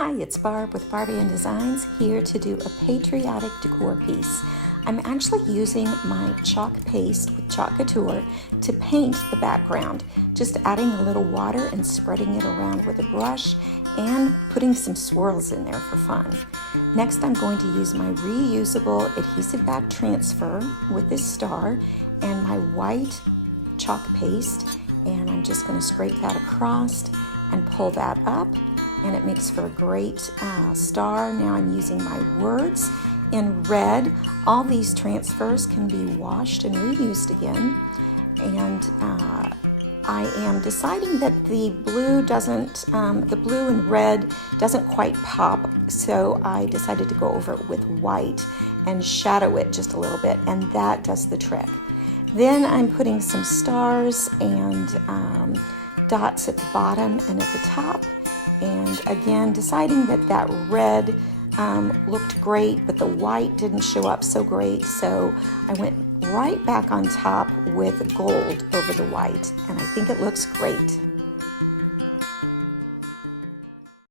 Hi, it's Barb with Barbie and Designs here to do a patriotic decor piece. I'm actually using my chalk paste with chalk Couture to paint the background, just adding a little water and spreading it around with a brush and putting some swirls in there for fun. Next, I'm going to use my reusable adhesive back transfer with this star and my white chalk paste, and I'm just going to scrape that across and pull that up, and it makes for a great star. Now I'm using my words in red. All these transfers can be washed and reused again, and I am deciding that the blue and red doesn't quite pop, so I decided to go over it with white and shadow it just a little bit, and that does the trick. Then I'm putting some stars and dots at the bottom and at the top, and again deciding that red looked great, but the white didn't show up so great, so I went right back on top with gold over the white, and I think it looks great.